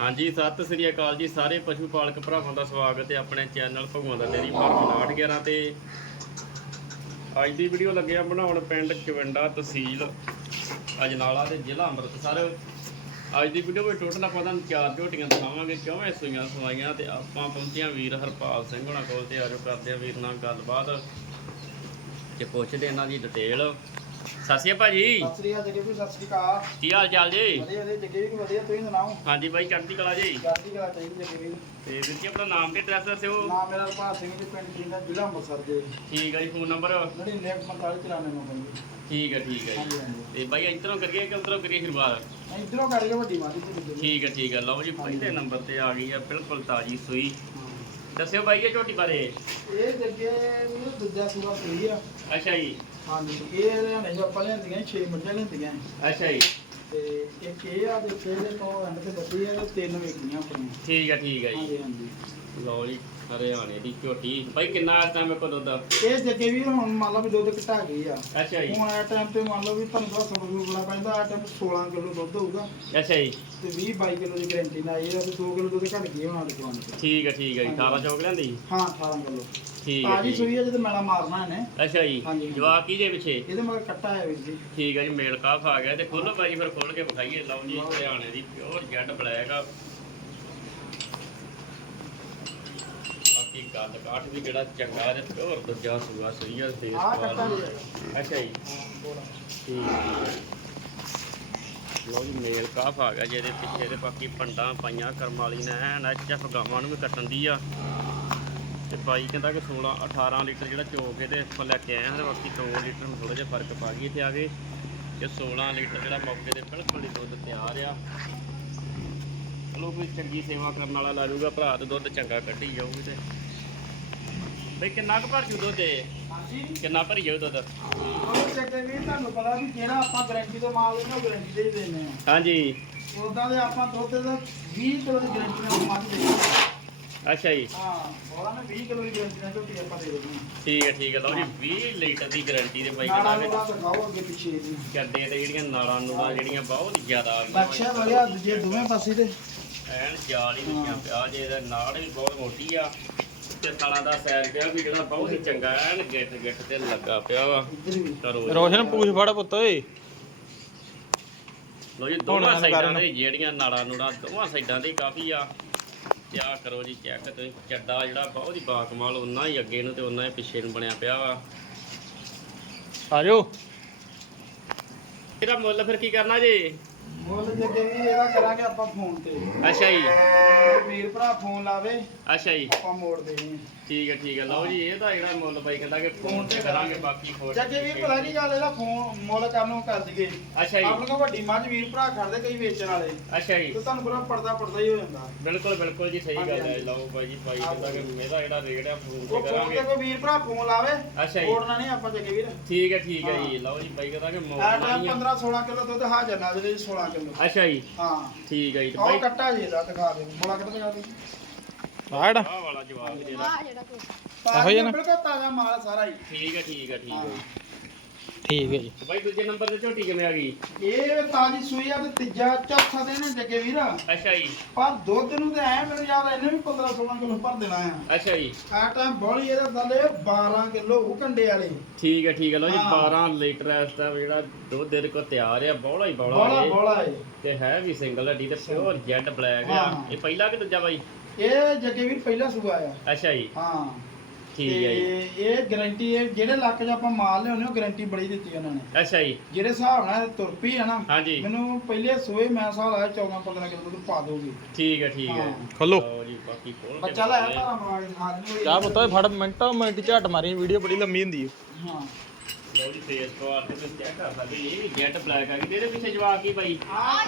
ਹਾਂਜੀ, ਸਤਿ ਸ੍ਰੀ ਅਕਾਲ ਜੀ ਸਾਰੇ ਪਸ਼ੂ ਪਾਲਕ ਭਰਾਵਾਂ ਦਾ ਸਵਾਗਤ ਹੈ ਆਪਣੇ ਚੈਨਲ ਭਗਵਾਨ ਦਾ ਡੇਰੀ ਫਾਰਮ 911 ਤੇ। ਅੱਜ ਦੀ ਵੀਡੀਓ ਲੱਗਿਆ ਬਣਾਉਣ ਪਿੰਡ ਚਵੰਡਾ ਤਹਿਸੀਲ, ਅਜਨਾਲਾ ਤੇ ਜ਼ਿਲ੍ਹਾ ਅੰਮ੍ਰਿਤਸਰ। ਅੱਜ ਦੀ ਵੀਡੀਓ ਵਿੱਚ ਟੋਟਲ ਆਪਾਂ ਤੁਹਾਨੂੰ ਚਾਰ ਝੋਟੀਆਂ ਦਿਖਾਵਾਂਗੇ, ਕਿਉਂ ਸੂਈਆਂ ਸਵਾਈਆਂ ਤੇ ਆਪਾਂ ਪਹੁੰਚੇ ਵੀਰ ਹਰਪਾਲ ਸਿੰਘ ਹੋਣਾ ਕੋਲ ਤੇ ਆਜੋ ਕਰਦੇ ਹਾਂ ਵੀਰ ਨਾਲ ਗੱਲਬਾਤ ਤੇ ਪੁੱਛਦੇ ਇਹਨਾਂ ਦੀ ਡਿਟੇਲ ਸਤਿ ਸ਼੍ਰੀ ਅਕਾਲ ਭਾਜੀ। ਸਤਿ ਸ੍ਰੀ ਅਕਾਲ ਜੱਗੇ ਵੀ ਸਤਿ ਸ੍ਰੀ ਅਕਾਲ। ਕੀ ਹਾਲ ਚਾਲ ਜੀ? ਵਧੀਆ ਵਧੀਆ ਜੱਗੇ ਵੀ ਵਧੀਆ ਤੁਸੀਂ ਸੁਣਾਓ? ਹਾਂਜੀ ਬਾਈ ਚੜ੍ਹਦੀ ਕਲਾ ਜੀ। ਚੜ੍ਹਦੀ ਕਲਾ ਚਾਹੀਦੀ ਜੱਗੇ ਵੀ ਤੇ ਵੀਰ ਜੀ ਆਪਣਾ ਨਾਮ ਤੇ ਐਡਰੈਸ ਦੱਸਿਓ। ਨਾਮ ਮੇਰਾ ਸਿੰਘ ਜੀ ਪਿੰਡ ਜਿੰਦਾ ਜ਼ਿਲ੍ਹਾ ਅੰਮ੍ਰਿਤਸਰ ਦੇ। ਠੀਕ ਹੈ ਜੀ ਫੋਨ ਨੰਬਰ 9945 ਚਲਾਣੇ ਨੂੰ ਪੈਂਦੇ ਠੀਕ ਹੈ ਠੀਕ ਹੈ ਜੀ। ਤੇ ਬਾਈ ਇਧਰੋਂ ਕਰੀਏ ਕਿ ਉਧਰੋਂ ਕਰੀਏ ਸ਼ੁਰੂਆਤ? ਇਧਰੋਂ ਕਰੀਏ ਵੱਡੀ ਮਾਦੀ ਠੀਕ ਹੈ ਠੀਕ ਹੈ। ਲਓ ਜੀ ਪਹਿਲੇ ਨੰਬਰ ਤੇ ਆ ਗਈ ਆ ਬਿਲਕੁਲ ਤਾਜੀ ਸੂਈ। ਦੱਸਿਓ ਬਾਈ ਇਹ ਝੋਟੀ ਬਾਰੇ। ਇਹ ਜੱਗੇ ਦੂਜਾ ਸੂਆ ਸਹੀ ਆ। ਅੱਛਾ ਜੀ। ਹਾਂਜੀ ਇਹ ਲੈਣੇ ਜੋ ਆਪਾਂ ਲੈਂਦੀਆਂ 6 ਮੱਝਾਂ ਲੈਂਦੀਆਂ ਅੱਛਾ ਜੀ। ਤੇ ਇੱਕ ਇਹ ਆ ਦੇ ਇਹਦੇ ਤੋਂ ਐਂਡ ਤੇ ਬੱਤੀ ਆ ਤੇ ਤਿੰਨ ਵੇਖੀਆਂ ਆਪਣੀਆਂ ਠੀਕ ਹੈ ਠੀਕ ਹੈ ਜੀ। ਹਾਂਜੀ ਹਾਂਜੀ। ਲਓ ਜੀ। ਹਰਿਆਣੇ ਦੀ ਝੋਟੀ ਬਾਈ ਕਿੰਨਾ ਇਸ ਟਾਈਮ ਕੋਲ ਦੁੱਧ ਇਹ ਜੱਗੇ ਵੀ ਹੁਣ ਮੰਨ ਲਓ ਵੀ ਦੁੱਧ ਘਟਾ ਗਈ ਆ। ਅੱਛਾ ਜੀ। ਹੁਣ ਆ ਟਾਈਮ ਤੇ ਮੰਨ ਲਓ ਵੀ ਤੁਹਾਨੂੰ ਤਾਂ ਸਬਰ ਨੂੰ ਬੜਾ ਪੈਂਦਾ ਆ ਟਾਈਮ 16 ਕਿਲੋ ਦੁੱਧ ਹੋਊਗਾ। ਅੱਛਾ ਜੀ। ਤੇ 20 22 ਕਿਲੋ ਦੀ ਗਾਰੰਟੀ ਨਾਲ ਇਹ ਆ ਤੇ 2 ਕਿਲੋ ਦੁੱਧ ਘਟ ਗਈ ਉਹਨਾਂ ਦੇ ਦੁਕਾਨ ਤੇ। ਠੀਕ ਹੈ ਠੀਕ ਹੈ ਜੀ। 18 ਚੌਕ ਲੈਂਦੀ ਹਾਂ 18 ਕਿਲੋ। ਠੀਕ ਹੈ ਠੀਕ ਸੂਈ ਆ ਜਦੋਂ ਮੈਲਾ ਮਾਰਨਾ ਇਹਨੇ। ਅੱਛਾ ਜੀ। ਜਵਾਕ ਕੀ ਦੇ ਪਿੱਛੇ? ਇਹਦੇ ਮਗਰ ਕੱਟਾ ਹੈ ਵੀਰ ਜੀ। ਠੀਕ ਹੈ ਜੀ ਮੇਲ ਕਾਫ ਆ ਗਿਆ। ਤੇ ਖੋਲੋ ਬਾਈ ਫਿਰ ਖੋਲ ਕੇ ਵਿਖਾਈਏ। ਲਓ ਜੀ ਹਰਿਆਣੇ ਦੀ ਪਿਓਰ ਜੈਡ ਬਲੈਕ ਆ। ਕੱਦ ਕਾਠ ਵੀ ਜਿਹੜਾ ਚੰਗਾ ਤੇ ਪਿਓਰ ਦੂਜਾ ਸੂਆ ਸਹੀ ਆ ਫੇਸ ਆਹ ਕੱਟਾ ਅੱਛਾ ਜੀ। ਠੀਕ। ਹੈ ਲਓ ਜੀ ਮੇਲ ਕਾਫ ਆ ਗਿਆ ਜਿਹਦੇ ਪਿੱਛੇ ਤੇ ਬਾਕੀ ਪੰਡਾਂ ਪਾਈਆਂ ਕਰਮ ਵਾਲੀ ਨੇ ਐਨ ਐਚਐਫ ਗਾਵਾਂ ਨੂੰ ਵੀ ਕੱਟਣ ਦੀ ਆ। ਤੇ ਬਾਈ ਕਹਿੰਦਾ ਕਿ 16 18 ਲੀਟਰ ਜਿਹੜਾ ਚੋ ਕੇ ਤੇ ਆਪਾਂ ਲੈ ਕੇ ਆਏ ਹਾਂ ਤੇ ਬਾਕੀ 2 ਲੀਟਰ ਨੂੰ ਥੋੜਾ ਜਿਹਾ ਫ਼ਰਕ ਪਾ ਗਈ ਇੱਥੇ ਆ ਕੇ। ਤੇ 16 ਲੀਟਰ ਜਿਹੜਾ ਮੌਕੇ ਤੇ ਬਿਲਕੁਲ ਹੀ ਦੁੱਧ ਤਿਆਰ ਆ। ਚਲੋ ਕੋਈ ਚੰਗੀ ਸੇਵਾ ਕਰਨ ਵਾਲਾ ਲਾ ਜੂਗਾ ਭਰਾ ਤੇ ਦੁੱਧ ਚੰਗਾ ਕੱਢੀ ਜਾਊਗੀ ਤੇ। ਬਈ ਕਿੰਨਾ ਕੁ ਭਰ ਜੂ ਦੁੱਧ ਇਹ? ਹਾਂਜੀ। ਕਿੰਨਾ ਭਰੀ ਜਾਊ ਦੁੱਧ? ਉਹ ਚੱਕੇ ਵੀ ਤੁਹਾਨੂੰ ਪਤਾ ਵੀ ਜਿਹੜਾ ਆਪਾਂ ਗਾਰੰਟੀ ਤੋਂ ਮਾਲ ਲੈਣਾ ਉਹ ਗਾਰੰਟੀ ਦੇ ਹੀ ਦਿੰਦੇ ਆ ਹਾਂਜੀ। ਉਦਾਂ ਦੇ ਆਪਾਂ ਦੁੱਧ ਦਾ 20 ਕਿਲੋ ਦੀ ਗਾਰੰਟੀ ਨਾਲ ਮੱਝ ਦੇ ਦਿੰਦੇ ਅੱਛਾ ਜੀ। ਹਾਂ ਬੋਲਾ ਨੇ 20 ਕਿਲੋ ਦੀ ਗਾਰੰਟੀ ਨਾਲ ਝੋਟੀ ਆਪਾਂ ਦੇ ਦਿੰਦੇ ਹਾਂ। ਠੀਕ ਹੈ ਠੀਕ ਹੈ ਲਓ ਜੀ 20 ਲੀਟਰ ਦੀ ਗਾਰੰਟੀ ਦੇ ਬਾਈ ਨਾੜਾ ਬੋਲਾ ਦਿਖਾਓ ਅੱਗੇ ਪਿੱਛੇ ਦੀ ਗੱਡੇ ਤੇ ਜਿਹੜੀਆਂ ਨਾਲਾਂ ਨੂੜਾਂ ਜਿਹੜੀਆਂ ਬਹੁਤ ਜ਼ਿਆਦਾ ਆ ਗਈਆਂ। ਦੂਜੇ ਦੋਵੇਂ ਪਾਸੇ ਤੇ। ਐਨ ਜਾਲ ਹੀ। ਲੱਗਿਆ ਪਿਆ ਜੇ ਇਹਦਾ ਨਾੜ ਵੀ ਬਹੁਤ ਮੋਟੀ ਆ ਤੇ ਸਾਲਾਂ ਦਾ ਸੈਰ ਪਿਆ ਵੀ ਜਿਹੜਾ ਬਹੁਤ ਹੀ ਚੰਗਾ ਐਨ ਗਿੱਟ ਗਿੱਟ ਤੇ ਲੱਗਾ ਪਿਆ ਵਾ। ਕਰੋ ਰੋਸ਼ਨ ਪੂਛ ਫੜ ਪੁੱਤ ਓਏ। ਲੋ ਜੀ ਦੋਵਾਂ ਸਾਈਡਾਂ ਦੇ ਜਿਹੜੀਆਂ ਨਾੜਾਂ ਨੂੜਾਂ ਦੋਵਾਂ ਸਾਈਡਾਂ ਦੇ ਕਾਫੀ ਆ। ਤੇ ਆਹ ਕਰੋ ਜੀ ਚੈੱਕ ਤੁਸੀਂ ਚੱਡਾ ਜਿਹੜਾ ਬਹੁਤ ਹੀ ਬਾਕਮਾਲ ਉਹਨਾਂ ਹੀ ਅੱਗੇ ਨੂੰ ਤੇ ਉਹਨਾਂ ਹੀ ਪਿੱਛੇ ਨੂੰ ਬਣਿਆ ਪਿਆ ਵਾ। ਆ ਜਾਓ। ਇਹਦਾ ਮੁੱਲ ਫਿਰ ਕੀ ਕਰਨਾ ਜੀ? ਮੁੱਲ ਜੱਗੇ ਵੀ ਇਹਦਾ ਕਰਾਂਗੇ ਆਪਾਂ ਫੋਨ ਤੇ। ਅੱਛਾ ਜੀ। ਵੀਰ ਭਰਾ ਫੋਨ ਲਾਵੇ ਅੱਛਾ ਜੀ। ਆਪਾਂ ਮੋੜ ਦੇਣੀ ਹੈ ਠੀਕ ਹੈ ਠੀਕ ਹੈ। ਲਓ ਜੀ ਇਹਦਾ ਜਿਹੜਾ ਮੁੱਲ ਬਾਈ ਕਹਿੰਦਾ ਕਿ ਫੋਨ ਤੇ ਕਰਾਂਗੇ ਬਾਕੀ ਹੋਰ ਜੱਗੇ ਵੀ ਪਤਾ ਕੀ ਗੱਲ ਇਹਦਾ ਫੋਨ ਮੁੱਲ ਕਰਨ ਨੂੰ ਕਰ ਦਈਏ। ਅੱਛਾ ਜੀ। ਆਪਣੇ ਕੋਲ ਵੱਡੀ ਮੱਝ ਵੀਰ ਭਰਾ ਖੜਦੇ ਕਈ ਵੇਚਣ ਵਾਲੇ। ਅੱਛਾ ਜੀ। ਤੇ ਤੁਹਾਨੂੰ ਪੂਰਾ ਪਰਦਾ ਪਰਦਾ ਹੀ ਹੋ ਜਾਂਦਾ। ਬਿਲਕੁਲ ਬਿਲਕੁਲ ਜੀ ਸਹੀ ਗੱਲ ਹੈ। ਹਾਂਜੀ। ਲਓ ਬਾਈ ਜੀ ਬਾਈ ਕਹਿੰਦਾ ਕਿ ਇਹਦਾ ਜਿਹੜਾ ਰੇਟ ਆ ਫੋਨ ਤੇ ਉਹ ਫੋਨ ਕਰਾਂਗੇ। ਤੇ ਕੋਈ ਵੀਰ ਭਰਾ ਫੋਨ ਲਾਵੇ ਅੱਛਾ ਜੀ। ਮੋੜਨਾ ਨਹੀਂ ਆਪਾਂ ਜੱਗੇ ਵੀਰ। ਠੀਕ ਹੈ ਠੀਕ ਹੈ ਹਾਂ। ਜੀ। ਲਓ ਜੀ ਬਾਈ ਕਹਿੰਦਾ ਕਿ ਆ ਟਾਈਮ ਨਹੀਂ ਆ। 15 16 ਕਿਲੋ ਦੁੱਧ ਹਾਜ਼ਰ ਨਾ ਜਿਹੜੇ 16 ਕਿਲੋ ਅੱਛਾ ਜੀ। ਹਾਂ। ਠੀਕ ਹੈ ਜੀ ਤੇ ਉਹ ਬਾਈ ਕੱਟਾ ਜੀ ਇਹਦਾ ਦਿਖਾ ਦੇ। ਬੋਲਾ ਕੱਟ ਦਿਖਾ ਦੇ ਆੜ ਆਹ ਵਾਲਾ ਜਵਾਬ ਜਿਹੜਾ। ਇਹੋ ਜਿਹਾ ਨਾ? ਬਿਲਕੁਲ ਤਾਜ਼ਾ ਮਾਲ ਸਾਰਾ ਹੀ। ਠੀਕ ਹੈ ਠੀਕ ਹੈ ਠੀਕ ਹੈ। ਜੀ। ਠੀਕ ਹੈ ਜੀ। ਬਾਈ ਦੂਜੇ ਨੰਬਰ ਤੇ ਝੋਟੀ ਕਿਵੇਂ ਆ ਗਈ? ਇਹ ਤਾਜੀ ਸੂਈ ਆ ਤੇ ਤੀਜਾ ਚੌਥਾ ਦਿਨ ਹੈ ਜੱਗੇ ਵੀਰ। ਅੱਛਾ ਜੀ। ਪਰ ਦੁੱਧ ਨੂੰ ਤੇ ਐ ਮੇਰੇ ਯਾਰ ਇਹਨੇ ਵੀ 15 16 ਕਿਲੋ ਭਰ ਦੇਣਾ ਆ। ਅੱਛਾ ਜੀ। ਆ ਟਾਈਮ ਬੋਲੀ ਇਹਦਾ ਥੱਲੇ 12 ਕਿਲੋ ਉਹ ਕੰਡੇ ਵਾਲੇ। ਠੀਕ ਹੈ ਠੀਕ ਹੈ। ਲਓ ਜੀ ਹਾਂ। 12 ਲੀਟਰ ਇਸ ਦਾ ਜਿਹੜਾ ਦੁੱਧ ਦੇ ਕੋ ਤਿਆਰ ਆ ਬੌਲਾ ਹੀ ਬੌਲਾ ਬੋਲਾ ਬੋਲਾ ਏ ਤੇ ਹੈ ਵੀ ਸਿੰਗਲ ਹੱਡੀ ਤੇ ਪਿਓਰ ਜੈਡ ਬਲੈਕ ਆ। ਹਾਂ। ਇਹ ਪਹਿਲਾ ਕਿ ਦੂਜਾ ਬਾਈ? ਇਹ ਜੱਗੇ ਵੀਰ ਪਹਿਲਾ ਸੂਆ ਆ। ਅੱਛਾ ਜੀ। ਹਾਂ। ਠੀਕ ਹੈ ਜੀ। ਤੇ ਇਹ ਗਾਰੰਟੀ ਹੈ ਜਿਹੜੇ ਇਲਾਕੇ 'ਚ ਆਪਾਂ ਮਾਲ ਲਿਆਉਂਦੇ ਉਹ ਗਾਰੰਟੀ ਬੜੀ ਦਿੱਤੀ ਉਹਨਾਂ ਨੇ। ਅੱਛਾ ਜੀ। ਜਿਹੜੇ ਹਿਸਾਬ ਨਾਲ ਤੁਰ ਪਈ ਆ ਨਾ ਹਾਂਜੀ। ਮੈਨੂੰ ਪਹਿਲੇ ਸੂਏ ਮੈਂ ਸਾਲ ਆਇਆ 14 15 ਕਿਲੋ ਦੁੱਧ ਪਾ ਦੋਗੇ ਠੀਕ ਹੈ ਠੀਕ ਹੈ। ਹਾਂ। ਖੋਲੋ। ਲਓ ਜੀ ਬਾਕੀ ਖੋਲ ਕੇ ਬੱਚਾ ਲਾਇਆ ਦਿਖਾਉਂਦੇ ਆ। ਤਾਂ ਮਾਰ ਮਾਰਨੀ ਚਾਹ ਪੁੱਤ ਫੜ ਮਿੰਟਾਂ ਮਿੰਟ ਝਟ ਮਾਰੀ ਵੀਡੀਓ ਬੜੀ ਲੰਮੀ ਹੁੰਦੀ ਹੈ। ਹਾਂ। ਲਓ ਜੀ ਫੇਸ ਤੇ ਤੁਸੀਂ ਚੈੱਕ ਕਰ ਸਕਦੇ ਜੀ। ਇਹ ਵੀ ਜੈਟ ਬਲੈਕ ਆ ਗਈ। ਤੇ ਇਹਦੇ ਪਿੱਛੇ ਜਵਾਕ ਕੀ ਬਾਈ ਆ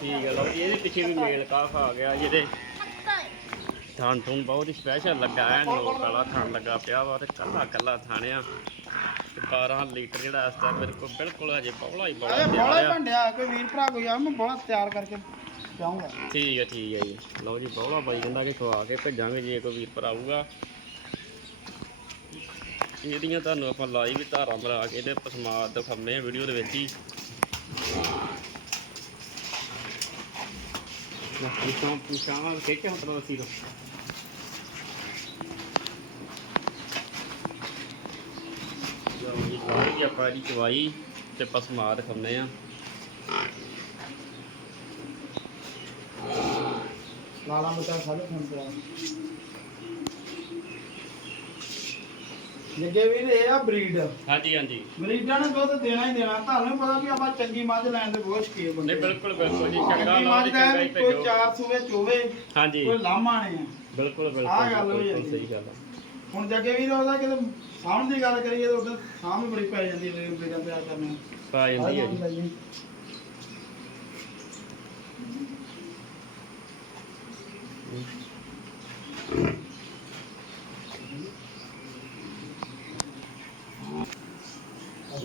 ਠੀਕ ਹੈ ਲਓ ਜੀ ਇਹਦੇ ਪਿੱਛੇ ਵੀ ਮੇਲ ਕਾਫ ਆ ਗਿਆ ਜਿਹਦੇ ਥਾਂ ਥੂਣ ਬਹੁਤ ਹੀ ਸਪੈਸ਼ਲ ਲੱਗਾ ਹੈ ਲੋਕ ਵਾਲਾ ਥਾਂ ਲੱਗਾ ਪਿਆ ਵਾ ਤੇ ਕੱਲਾ ਕੱਲਾ ਥਾਣਿਆ ਤੇ 12 ਲੀਟਰ ਜਿਹੜਾ ਇਸ ਦਾ ਮੇਰੇ ਕੋਲ ਬਿਲਕੁਲ ਹਜੇ ਬੌਲਾ ਹੀ ਬੌਲਾ ਅਰੇ ਬੋਲਾ ਹੀ ਭੰਡਿਆ ਕੋਈ ਵੀਰ ਭਰਾ ਕੋਈ ਆ ਮੈਂ ਬੋਲਾ ਤਿਆਰ ਕਰਕੇ ਜਾਊਂਗਾ। ਠੀਕ ਹੈ ਠੀਕ ਹੈ ਜੀ। ਲਓ ਜੀ ਬੌਲਾ ਬਾਈ ਕਹਿੰਦਾ ਕਿ ਖਵਾ ਕੇ ਭੇਜਾਂਗੇ ਜੇ ਕੋਈ ਵੀਰ ਪਰ ਆਊਗਾ। ਇਹਦੀਆਂ ਤੁਹਾਨੂੰ ਆਪਾਂ ਲਾਈਵ ਧਾਰਾਂ ਬਣਾ ਕੇ ਤੇ ਪਸਮਾਦ ਦਿਖਾਉਂਦੇ ਆ ਵੀਡੀਓ ਦੇ ਵਿੱਚ ਹੀ। ਇਸੋਂ ਪੁਛਾਵਾਂ ਕਿ ਕਿ ਹਤਰਾ ਸੀ ਰੋ ਜੀ ਸਾਰੀ ਆਪਾਂ ਦੀ ਚਵਾਈ ਤੇ ਪਸਮਾ ਦਿਖਾਉਂਦੇ ਆ ਲਾਲਾ ਬਚਾ ਸਾਰੇ ਫੋਨ ਕਰਾ ਜੱਗੇ ਵੀਰ ਇਹ ਆ ਬਰੀਡ। ਹਾਂਜੀ ਹਾਂਜੀ। ਬਰੀਡਾਂ ਨੂੰ ਦੁੱਧ ਦੇਣਾ ਹੀ ਦੇਣਾ। ਤੁਹਾਨੂੰ ਪਤਾ ਵੀ ਆਪਾਂ ਚੰਗੀ ਮੱਝ ਲੈਣ ਦੇ ਬਹੁਤ ਸ਼ਕੀਨ ਬੰਦੇ ਨਹੀਂ ਬਿਲਕੁਲ ਬਿਲਕੁਲ ਜੀ ਚੰਗਾ ਚੰਗੀ ਲਾਓ ਮੱਝ ਜੀ ਦਾ ਚੰਗਾ ਵੀ ਹੀ ਕੋਈ ਭੇਜੋ ਚਾਰ ਸੂਵੇ ਚੋਵੇ ਹਾਂਜੀ। ਕੋਈ ਲਾਮਾ ਨਹੀਂ ਆ। ਬਿਲਕੁਲ ਬਿਲਕੁਲ ਆਹ ਗੱਲ ਹੋ ਬਿਲਕੁਲ ਜਾਂਦੀ। ਸਹੀ ਗੱਲ ਆ। ਹੁਣ ਜੱਗੇ ਵੀਰ ਉਹਦਾ ਕਿਤੇ ਸਾਹਮਣੇ ਦੀ ਗੱਲ ਕਰੀਏ ਤਾਂ ਉਹਦੇ ਸਾਹਮਣੇ ਬੜੀ ਪੈ ਜਾਂਦੀ ਹੈ ਬਰੀਡਾਂ ਤਿਆਰ ਕਰਨੇ ਪਾ ਜਾਂਦੀ ਹੈ ਜੀ।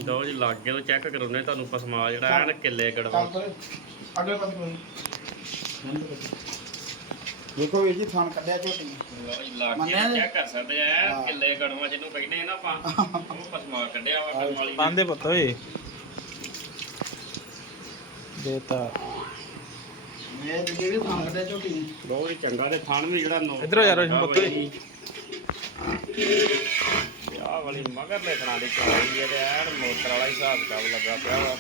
ਦੋ ਜੀ ਲਾਗੇ ਤੋਂ ਚੈੱਕ ਕਰਾਉਨੇ ਤੁਹਾਨੂੰ ਪਸਮਾ ਜਿਹੜਾ ਐਨ ਕਿੱਲੇ ਗੜਵਾ। ਅਗਲੇ ਪਾਸੇ ਕੋਈ ਦੇਖੋ ਵੀਰ ਜੀ ਥਣ ਕੱਢਿਆ ਝੋਟੀ ਨੇ ਜੀ ਲਾਗੇ ਮੰਨਿਆ ਜੀ? ਚੈੱਕ ਕਰ ਸਕਦੇ ਆ। ਕਿੱਲੇ ਗੜਵਾ ਜਿਹਨੂੰ ਕਹਿੰਦੇ ਆ ਨਾ ਆਪਾਂ ਉਹ ਪਸਮਾ ਕੱਢਿਆ ਵਾ ਕਰਮ ਵਾਲੀ ਨੇ। ਬੰਦੇ ਪੁੱਤ ਓਏ ਦੇਤਾ ਇਹ ਜੱਗੇ ਵੀਰ ਥਣ ਕੱਢਿਆ ਝੋਟੀ ਨੇ ਬਹੁਤ ਹੀ ਚੰਗਾ ਤੇ ਥਣ ਵੀ ਜਿਹੜਾ ਨੋ ਇੱਧਰ ਆ ਯਾਰ, ਲੱਗਾ ਬੱਤੋ ਹੋਇਆ ਜੀ। ਆਹ ਵਾਲੀ ਮਗਰ ਲੈ ਤਰ੍ਹਾਂ ਦੀ ਚਲਾਈ ਹੈ ਤੇ ਐਨ ਮੋਟਰ ਵਾਲਾ ਹੀ ਹਿਸਾਬ ਕਿਤਾਬ ਲੱਗਾ ਪਿਆ ਵਾ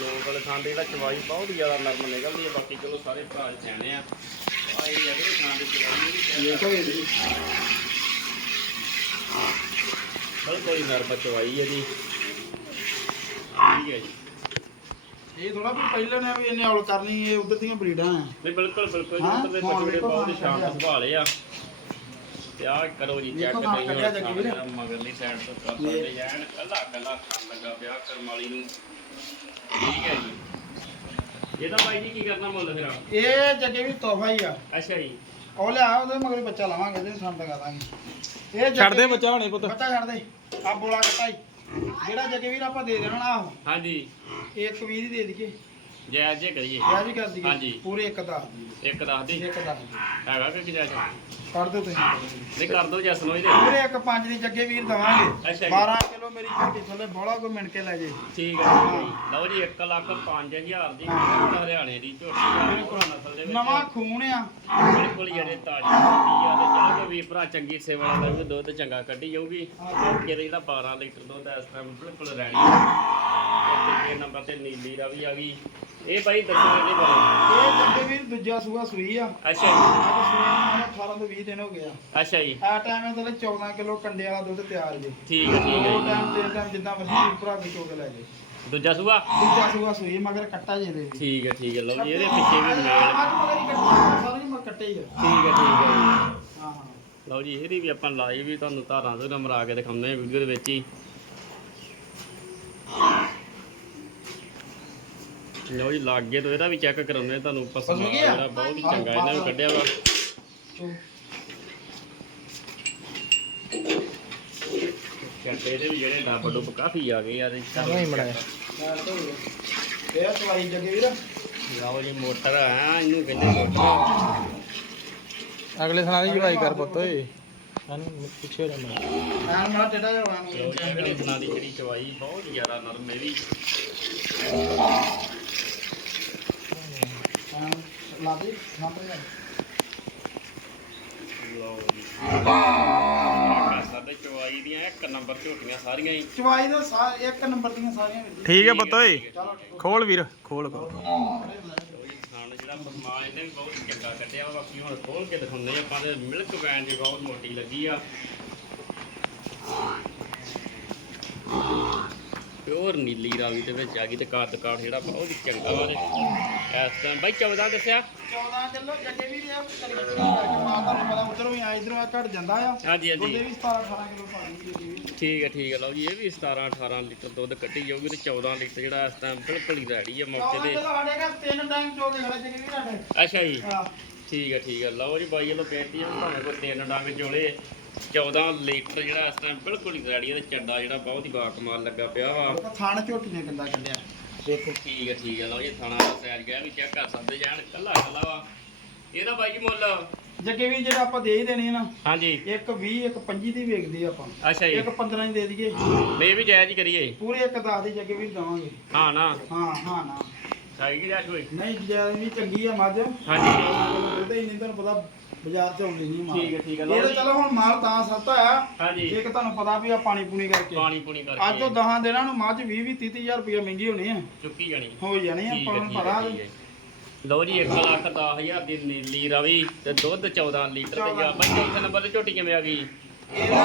ਲੋਕ ਵਾਲੇ ਥਾਂ ਦੇ ਜਿਹੜਾ ਚਵਾਈ ਬਹੁਤ ਜ਼ਿਆਦਾ ਨਰਮ ਨਿਕਲਦੀ ਹੈ ਬਾਕੀ ਚਲੋ ਸਾਰੇ ਭਰਾ ਸਿਆਣੇ ਆ। ਆ ਇਹ ਜਿਹੜੇ ਥਾਂ ਦੀ ਚਵਾਈ ਜੀ। ਬਿਲਕੁਲ ਹੀ ਨਰਮ ਚਵਾਈ ਹੈ ਜੀ। ਠੀਕ ਹੈ ਜੀ। ਇਹ ਥੋੜਾ ਵੀ ਪਹਿਲਾਂ ਨੇ ਵੀ ਇਹਨੇ ਔਲ ਕਰਨੀ ਇਹ ਉਧਰ ਦੀਆਂ ਬਰੀਡਾਂ ਆ। ਨਹੀਂ ਬਿਲਕੁਲ ਬਿਲਕੁਲ ਜੀ ਉੱਧਰ ਦੇ ਵੇਖੋ ਬਹੁਤ ਸ਼ਾਂਤ। ਸੁਭਾਅ ਆ। ਤੇ ਆ ਕਰੋ ਜੀ ਚੈੱਕ ਵੀਰ। ਮਗਰਲੀ ਸਾਈਡ ਤੋਂ ਕਰ ਸਕਦੇ ਜੈਨ ਕੱਲਾ ਕੱਲਾ ਖਾਣ ਲੱਗਾ ਕਰਮ ਵਾਲੀ ਨੂੰ। ਇਹਦਾ ਭਾਈ ਜੀ ਕੀ ਕਰਨਾ ਮੁੱਲ ਫਿਰ ਇਹ ਜੱਗੇ ਵੀ ਤੋਹਫਾ ਹੀ ਆ। ਅੱਛਾ ਜੀ। ਉਹ ਲਿਆ ਉਹਦੇ ਮਗਰ ਬੱਚਾ ਲਾਵਾਂਗੇ ਇਹਦੇ ਸਾਨੂੰ ਲਗਾ ਦਾਂਗੇ। ਇਹ ਜੱਗੇ ਛੱਡ ਦੇ ਵੀਰ- ਬੱਚਾ ਹੁਣੇ ਪੁੱਤ। ਬੱਚਾ ਛੱਡ ਦੇ। ਆ ਬੋਲਾ ਕੱਟਾ ਹੀ। ਜਿਹੜਾ ਜੱਗੇ ਵੀਰ ਆਪਾਂ ਦੇ ਦੇਣਾ ਆਹੋ। ਹਾਂਜੀ। ਇਹ ਇੱਕ ਵੀਰ ਹੀ ਦੇ ਦਈਏ। ਜੈ ਜੇ ਕਰੀਏ। ਵਿਆਹ ਵੀ ਕਰ ਦਈਏ ਹਾਂਜੀ। ਪੂਰੇ ਇੱਕ ਦਈਏ ਇੱਕ ਦੱਸ ਦੀ ਇੱਕ ਦਈਏ ਹੈਗਾ ਕਿ ਕਿਜਾ ਕਰ ਦਿਓ ਤੁਸੀਂ। ਨਹੀਂ ਕਰ ਦੋ ਜਸ ਨੂੰ ਇਹਦੇ ਪੂਰੇ ਇੱਕ ਪੰਜ ਦੀ ਜੱਗੇ ਵੀਰ ਦਵਾਂਗੇ। ਅੱਛਾ ਜੀ। 12 ਕਿਲੋ ਮੇਰੀ ਝੋਟੀ ਥੱਲੇ ਬੋਲਾ ਕੋਈ ਮਿਣ ਕੇ ਲੈ ਜੇ। ਠੀਕ ਹੈ ਜੀ। ਲਓ ਜੀ 1 ਲੱਖ 5000 ਦੀ ਹਰਿਆਣੇ ਦੀ ਝੋਟੀ ਆ। ਬਿਲਕੁਲ ਨਸਲ ਦੇ ਵਿੱਚ। ਨਵਾਂ ਖੂਨ ਆ। ਬਿਲਕੁਲ ਜਿਹੜੇ ਤਾਜ਼ੀ ਆ ਤੇ ਚਲੋ ਕੋਈ ਵੀਰ ਭਰਾ ਚੰਗੀ ਸੇਵਾ ਵਾਲਾ ਵੀ ਦੁੱਧ ਚੰਗਾ ਕੱਢੀ ਜਾਊਗੀ। ਕਿ ਜਿਹੜਾ 12 ਲੀਟਰ ਦੁੱਧ ਇਸ ਟਾਈਮ ਬਿਲਕੁਲ ਰੈਡੀ ਹੈ ਤੇ ਤੀਜੇ ਨੰਬਰ ਤੇ ਨੀਲੀ ਦਾ ਵੀ ਆ ਗਈ। ਇਹ ਭਾਈ ਦੱਸੋ ਇਹਦੇ ਬਾਰੇ। ਇਹ ਜੱਗੇ ਵੀਰ ਦੂਜਾ ਸੂਆ ਸੂਈ ਆ। ਅੱਛਾ ਜੀ। ਅੱਜ ਸੂਈ ਨੂੰ 18 ਤੋਂ 20 ਦਿਨ ਹੋ ਗਿਆ ਅੱਛਾ ਜੀ। ਆ ਟਾਈਮ ਇਹ ਥੱਲੇ 14 ਕਿਲੋ ਕੰਡੇ ਵਾਲਾ ਦੁੱਧ ਤਿਆਰ ਜੇ। ਠੀਕ ਹੈ ਠੀਕ ਹੈ ਜੀ। ਟਾਈਮ ਤੇ ਟਾਈਮ ਜਿੱਦਾਂ ਮਰਜ਼ੀ ਭਰਾ ਕੇ ਚੋਕ ਲੈ ਜੇ। ਦੂਜਾ ਸੂਆ? ਦੂਜਾ ਸੂਆ ਸੂਈ ਮਗਰ ਕੱਟਾ ਜੇ ਦੇ ਵੀ ਠੀਕ ਹੈ ਠੀਕ ਹੈ ਲਓ ਜੀ ਇਹਦੇ ਪਿੱਛੇ ਵੀ ਮੇਲ। ਅੱਜ ਮਗਰ ਹੀ ਕੱਟਾ ਸਾਰੇ ਮਗਰ ਕੱਟੇ ਹੀ ਆ। ਠੀਕ ਹੈ ਠੀਕ ਹੈ ਜੀ। ਹਾਂ ਹਾਂ। ਲਓ ਜੀ ਇਹਦੀ ਵੀ ਆਪਾਂ ਲਾਈਵ ਵੀ ਤੁਹਾਨੂੰ ਧਾਰਾਂ ਤੋਂ ਨਮਰਾ ਕੇ ਦਿਖਾਉਂਦੇ ਹਾਂ ਵੀਡੀਓ ਦੇ ਵਿੱਚ ਹੀ। ਲਓ ਜੀ ਲਾਗੇ ਤੋਂ ਇਹਦਾ ਵੀ ਚੈੱਕ ਕਰਾਉਂਦੇ ਤੁਹਾਨੂੰ ਪਸੰਦ ਆ? ਜਿਹੜਾ ਬਹੁਤ ਹੀ। ਚੰਗਾ ਇਹਨਾਂ ਵੀ ਕੱਢਿਆ ਵਾ। ਚੋ ਚੱਡੇ ਇਹਦੇ ਵੀ ਜਿਹੜੇ ਡੱਬ ਡੁੱਬ ਕਾਫੀ ਆ ਗਏ ਆ ਤੇ ਨਹੀਂ ਬਣਾਇਆ। ਯਾਰ ਤੋਂ ਇਹ ਸਵਾਈ ਜੱਗੇ ਵੀਰ। ਲਓ ਜੀ ਮੋਟਰ ਆ ਇਹਨੂੰ ਕਹਿੰਦੇ ਮੋਟਰ। ਅਗਲੇ ਦੀ ਕਰ ਪੁੱਤ ਓਏ। ਸਾਨੂੰ ਪਿੱਛੇ ਟੇਡਾ ਦੀ ਜਿਹੜੀ ਚਵਾਈ ਬਹੁਤ ਜ਼ਿਆਦਾ ਨਰਮ ਦੇ ਨਾ ਲਓ ਜੀ ਸਾਡੇ ਚਵਾਈ ਦੀਆਂ ਇੱਕ ਨੰਬਰ ਝੋਟੀਆਂ ਸਾਰੀਆਂ ਹੀ ਚਵਾਈ ਦਾ ਸਾ- ਇੱਕ ਨੰਬਰ ਦੀਆਂ ਸਾਰੀਆਂ ਵੀਰ ਜੀ ਠੀਕ ਹੈ ਪੁੱਤ ਓਏ ਖੋਲ ਵੀਰ, ਖੋਲ ਖੋਲ ਕੋਈ ਖਾਣ ਜਿਹੜਾ ਪਸਮਾ ਇਹਨੇ ਵੀ ਬਹੁਤ ਚੰਗਾ ਕੱਢਿਆ ਵਾ। ਬਾਕੀ ਹੁਣ ਖੋਲ ਕੇ ਦਿਖਾਉਂਦੇ ਆ ਆਪਾਂ ਦੇ ਮਿਲਕ ਵੈਨ ਦੀ ਬਹੁਤ ਮੋਟੀ ਲੱਗੀ ਆ ਪਿਓਰ ਨੀਲੀ ਰਾਵੀ ਦੇ ਵਿੱਚ ਆ ਗਈ ਤੇ ਕੱਦ ਕਾਠ ਜਿਹੜਾ ਬਹੁਤ ਹੀ ਚੰਗਾ ਵਾ ਤੇ ਇਸ ਟਾਈਮ ਬਾਈ 14 ਦੱਸਿਆ? 14 ਕਿਲੋ ਜੱਗੇ ਵੀਰ ਇਹ ਕਰੀ ਕਰਕੇ ਮਾਤਾ ਨੂੰ ਪਤਾ ਉਧਰੋਂ ਵੀ ਆ ਇਧਰੋਂ ਆ ਘਟ ਜਾਂਦਾ ਆ। ਹਾਂਜੀ ਉਹਦੇ ਹਾਂਜੀ ਵੀ 17 18 ਕਿਲੋ ਪਾਣੀ ਠੀਕ ਹੈ ਠੀਕ ਹੈ ਲਓ ਜੀ ਇਹ ਵੀ 17 18 ਲੀਟਰ ਦੁੱਧ ਕੱਢੀ ਜਾਊਗੀ ਤੇ 14 ਲੀਟਰ ਜਿਹੜਾ ਇਸ ਟਾਈਮ ਬਿਲਕੁਲ ਹੀ ਰੈਡੀ ਆ ਮੌਕੇ 14 ਤੇ। ਸਾਡੇ ਘਰ ਤਿੰਨ ਟਾਈਮ ਚੋ ਕੇ ਖੜਾ ਜੱਗੇ ਸਾਡੇ। ਅੱਛਾ ਜੀ। ਹਾਂ। ਠੀਕ ਹੈ ਠੀਕ ਹੈ ਲਓ ਜੀ ਬਾਈ ਵੱਲੋਂ ਬੇਨਤੀ ਹੈ ਭਾਵੇਂ ਕੋਈ ਤਿੰਨ ਡੰਗ ਚੋਲੇ। 14 ਲੀਟਰ ਜਿਹੜਾ ਇਸ ਟਾਈਮ ਬਿਲਕੁਲ ਹੀ ਰੈਡੀ ਹੈ ਤੇ ਚੱਡਾ ਜਿਹੜਾ ਬਹੁਤ ਹੀ ਬਾਕਮਾਲ ਲੱਗਾ ਪਿਆ ਵਾ। ਉਹ ਥਾਣ ਝੋਟੀ ਨੇ ਕਿੰਦਾ ਕੱਢਿਆ। ਦੇਖੋ ਠੀਕ ਹੈ ਠੀਕ ਹੈ ਲਓ ਜੀ ਥਾਣਾ ਦਾ ਸਾਈਜ਼ ਗਿਆ ਵੀ ਚੈੱਕ ਕਰ ਸਕਦੇ ਜਾਣ ਕੱਲਾ ਕੱਲਾ ਵਾ। ਇਹਦਾ ਬਾਈ ਜੀ ਮੁੱਲ? ਜੱਗੇ ਵੀ ਜਿਹੜਾ ਆਪਾਂ ਦੇ ਹੀ ਦੇਣੀ ਨਾ ਹਾਂਜੀ। ਇੱਕ 20 ਇੱਕ 25 ਦੀ ਵੇਚਦੀ ਆਪਾਂ। ਅੱਛਾ ਜੀ। ਇੱਕ 15 ਦੀ ਦੇ ਦਈਏ। ਨਹੀਂ ਵੀ ਜਾਇਜ਼ ਹੀ ਕਰੀਏ। ਪੂਰੇ ਇੱਕ 10 ਦੀ ਜੱਗੇ ਵੀ ਦਵਾਂਗੇ। ਹਾਂ ਨਾ। ਹਾਂ ਹਾਂ ਨਾ। ਸਾਈ ਕਿ ਜਾ ਕੋਈ? ਨਹੀਂ ਜ਼ਿਆਦਾ ਵੀ ਚੰਗੀ ਆ ਮੱਝ। ਹਾਂਜੀ। ਉਹਦਾ ਹੀ ਨਹੀਂ ਤੁਹਾਨੂੰ ਪਤਾ ਬਾਜ਼ਾਰ ਚ ਆਉਂਦੀ ਨਹੀਂ ਮਾਲ। ਠੀਕ ਹੈ, ਠੀਕ ਹੈ, ਇਹ ਤਾਂ। ਚਲੋ ਹੁਣ ਮਾਲ ਤਾਂ ਸਸਤਾ ਆ। ਹਾਂਜੀ। ਇੱਕ ਤੁਹਾਨੂੰ ਪਤਾ ਵੀ ਆ ਪਾਣੀ ਪੂਣੀ ਕਰਕੇ। ਪਾਣੀ ਪੂਣੀ ਅੱਜ ਕਰਕੇ ਤੋਂ 10 ਦਿਨਾਂ ਨੂੰ ਮੱਝ 20 20 30 ਹਜ਼ਾਰ ਰੁਪਏ ਮਹਿੰਗੀ ਹੋਣੀ ਆ। ਚੁੱਕੀ ਜਾਣੀ। ਹੋ ਜਾਣੀ ਆ ਆਪਾਂ ਨੂੰ ਪਤਾ। ਲਓ ਜੀ 1 ਲੱਖ 10000 ਦੀ ਨੀਲੀ ਰਵੀ ਤੇ ਦੁੱਧ 14 ਲੀਟਰ ਤੇ ਜਾ ਬਾਈ ਚੌਥੇ ਨੰਬਰ ਤੇ ਝੋਟੀ ਕਿਵੇਂ ਆ ਗਈ? ਇਹਦਾ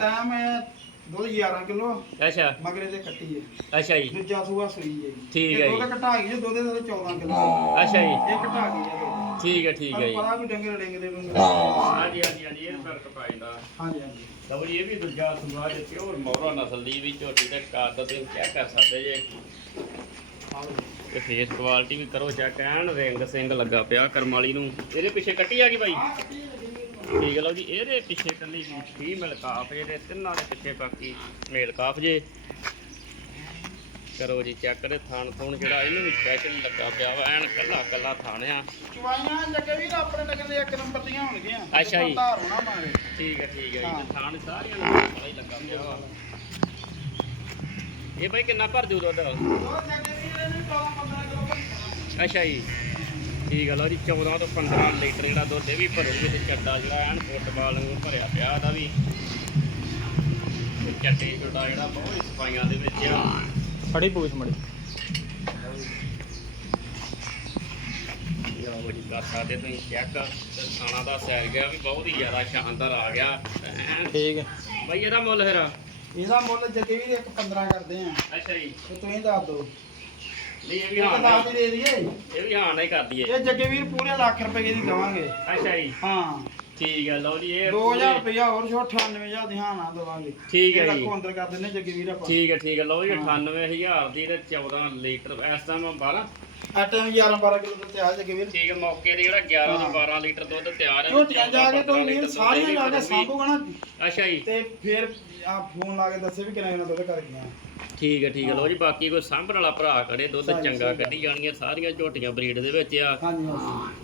ਟਾਈਮ ਹੈ ਦੁੱਧ 11 ਕਿਲੋ। ਅੱਛਾ। ਮਗਰੇ ਤੇ ਕੱਟੀ ਹੈ। ਅੱਛਾ ਜੀ। ਦੂਜਾ ਸੂਆ ਸੂਈ ਹੈ ਜੀ। ਠੀਕ ਹੈ ਇਹ ਜੀ। ਦੁੱਧ ਘਟਾ ਗਈ ਹੈ ਦੁੱਧ ਦੇ 14 ਕਿਲੋ। ਅੱਛਾ ਜੀ। ਇਹ ਘਟਾ ਗਈ ਹੈ ਦੁੱਧ। ਠੀਕ ਹੈ ਠੀਕ ਹੈ ਜੀ। ਪਤਾ ਵੀ ਡੰਗਰ ਡੰਗ ਦੇ ਨੂੰ ਹਾਂਜੀ ਹਾਂਜੀ ਹਾਂਜੀ ਇਹ ਫ਼ਰਕ ਪੈ ਜਾਂਦਾ। ਹਾਂਜੀ ਹਾਂਜੀ। ਲਓ ਜੀ ਇਹ ਵੀ ਦੂਜਾ ਸੁਭਾਅ ਜੇ ਪਿਓਰ ਮੋਹਰਾ ਨਸਲ ਦੀ ਵੀ ਝੋਟੀ ਤੇ ਕੱਦ ਤੁਸੀਂ ਚੈੱਕ ਕਰ ਸਕਦੇ ਜੇ। ਤੇ ਫੇਸ ਕੁਆਲਿਟੀ ਵੀ ਕਰੋ ਚੈੱਕ ਐਨ ਰਿੰਗ ਸਿੰਘ ਲੱਗਾ ਪਿਆ ਕਰਮ ਵਾਲੀ ਨੂੰ। ਇਹਦੇ ਪਿੱਛੇ ਕੱਟੀ ਆ ਗਈ ਬਾਈ? ਠੀਕ ਹੈ ਲਓ ਜੀ ਇਹਦੇ ਪਿੱਛੇ ਕੱਲੀ ਫੀਮੇਲ ਕਾਫ ਇਹਦੇ ਤਿੰਨਾਂ ਦੇ ਪਿੱਛੇ ਬਾਕੀ ਮੇਲ ਕਾਫ ਜੇ। ਕਰੋ ਜੀ ਚੈੱਕ ਕਰੇ ਥਾਣ ਥੂਣ ਜਿਹੜਾ ਇਹਨੂੰ ਵੀ ਸਪੈਸ਼ਲ ਲੱਗਾ ਪਿਆ ਵਾ ਐਨ ਕੱਲਾ ਕੱਲਾ ਥਾਣ ਆ। ਚਵਾਈਆਂ ਜੱਗੇ ਵੀ ਤਾਂ ਆਪਣੇ ਲੱਗਣ ਦੇ ਇੱਕ ਨੰਬਰ ਦੀਆਂ ਹੋਣਗੀਆਂ। ਅੱਛਾ ਜੀ। ਧਾਰ ਹੋਣਾ ਮਾਰੇ। ਠੀਕ ਹੈ ਠੀਕ ਹੈ। ਜੀ ਥਾਣ ਸਾਰੀਆਂ ਨੂੰ ਬੜਾ ਹੀ ਲੱਗਾ ਪਿਆ ਵਾ। ਇਹ ਬਾਈ ਕਿੰਨਾ ਭਰ ਦੂ ਦੁੱਧ? ਉਹ ਜੱਗੇ ਵੀ ਇਹਦੇ ਨੂੰ 14 15 ਕਿਲੋ ਭਰੀ ਅੱਛਾ ਜੀ। ਠੀਕ ਹੈ ਲਓ ਜੀ 14 ਤੋਂ 15 ਲੀਟਰ ਜਿਹੜਾ ਦੁੱਧ ਇਹ ਵੀ ਭਰੂਗੇ ਤੇ ਚੱਡਾ ਜਿਹੜਾ ਐਨ ਫੁੱਟਬਾਲ ਨੂੰ ਭਰਿਆ ਪਿਆ ਇਹਦਾ ਵੀ। ਛੋਟਾ ਜਿਹੜਾ ਬਹੁਤ ਸਫਾਈਆਂ ਦੇ ਵਿੱਚ ਆ। ਫੜੀ ਪੂਛ ਮੜੀ ਜੀ। ਕਰ ਸਕਦੇ ਤੁਸੀਂ ਚੈੱਕ ਖਾਣਾ ਦਾ ਸੈਰ ਗਿਆ ਵੀ ਬਹੁਤ ਹੀ ਜ਼ਿਆਦਾ ਸ਼ਾਨਦਾਰ ਆ ਗਿਆ। ਐਨ। ਠੀਕ ਹੈ। ਬਾਈ ਇਹਦਾ ਮੁੱਲ ਫਿਰ? ਇਹਦਾ ਮੁੱਲ ਜੱਗੇ ਵੀ ਇੱਕ 15 ਕਰਦੇ ਆ। ਅੱਛਾ ਜੀ। ਤੇ ਤੁਸੀਂ ਦੱਸ ਦਿਓ। ਨਹੀਂ ਇਹ ਵੀ ਹਾਂ 10 ਨਾਲ- ਦੀ ਦੇ ਦਈਏ। ਇਹ ਵੀ ਹਾਂ ਨਹੀਂ ਕਰ ਦਈਏ। ਇਹ ਜੱਗੇ ਵੀਰ ਪੂਰੇ ਲੱਖ ਰੁਪਏ ਦੀ ਦਵਾਂਗੇ। ਅੱਛਾ ਜੀ। ਹਾਂ। ਠੀਕ ਹੈ ਲਓ ਜੀ ਇਹ 2000 ਰੁਪਇਆ ਹੋਰ ਛੋ 98000 ਦੀ ਹਾਂ ਨਾ ਦਵਾਂਗੇ ਠੀਕ ਹੈ ਜੀ। ਰੱਖੋ ਅੰਦਰ ਕਰ ਦਿੰਨੇ ਜੱਗੇ ਵੀਰ ਆਪਾਂ ਠੀਕ ਹੈ ਠੀਕ ਹੈ ਲਓ ਜੀ ਹਾਂ। 98000 ਦੀ ਤੇ 14 ਲੀਟਰ ਇਸ ਟਾਈਮ 12 ਆਟਮ 11 12 ਕਿਲੋ ਦੁੱਧ ਤਿਆਰ ਜੱਗੇ ਵੀਰ ਠੀਕ ਹੈ ਮੌਕੇ ਤੇ ਜਿਹੜਾ 11 ਤੋਂ ਹਾਂ। 12 ਲੀਟਰ ਦੁੱਧ ਤਿਆਰ ਹੈ ਝੋਟੀਆਂ ਜਾ ਕੇ ਤੁਸੀਂ ਵੀਰ ਦੁੱਧ ਸਾਰੀਆਂ ਜਾ ਕੇ। ਸਾਂਭੂਗਾ ਨਾ ਅੱਛਾ ਜੀ ਤੇ ਫਿਰ ਆ ਫੋਨ ਲਾ ਕੇ ਦੱਸੇ ਵੀ ਕਿੰਨਾ ਕਿੰਨਾ ਦੁੱਧ ਕਰ ਗਿਆ ਠੀਕ ਹੈ ਠੀਕ ਹੈ ਲਓ ਜੀ ਬਾਕੀ ਕੋਈ ਸਾਂਭਣ ਵਾਲਾ ਭਰਾ ਖੜੇ ਦੁੱਧ ਚੰਗਾ। ਕੱਢੀ ਜਾਣਗੀਆਂ ਸਾਰੀਆਂ ਝੋਟੀਆਂ ਬਰੀਡ ਦੇ ਵਿੱਚ ਆ ਹਾਂਜੀ ਹਾਂਜੀ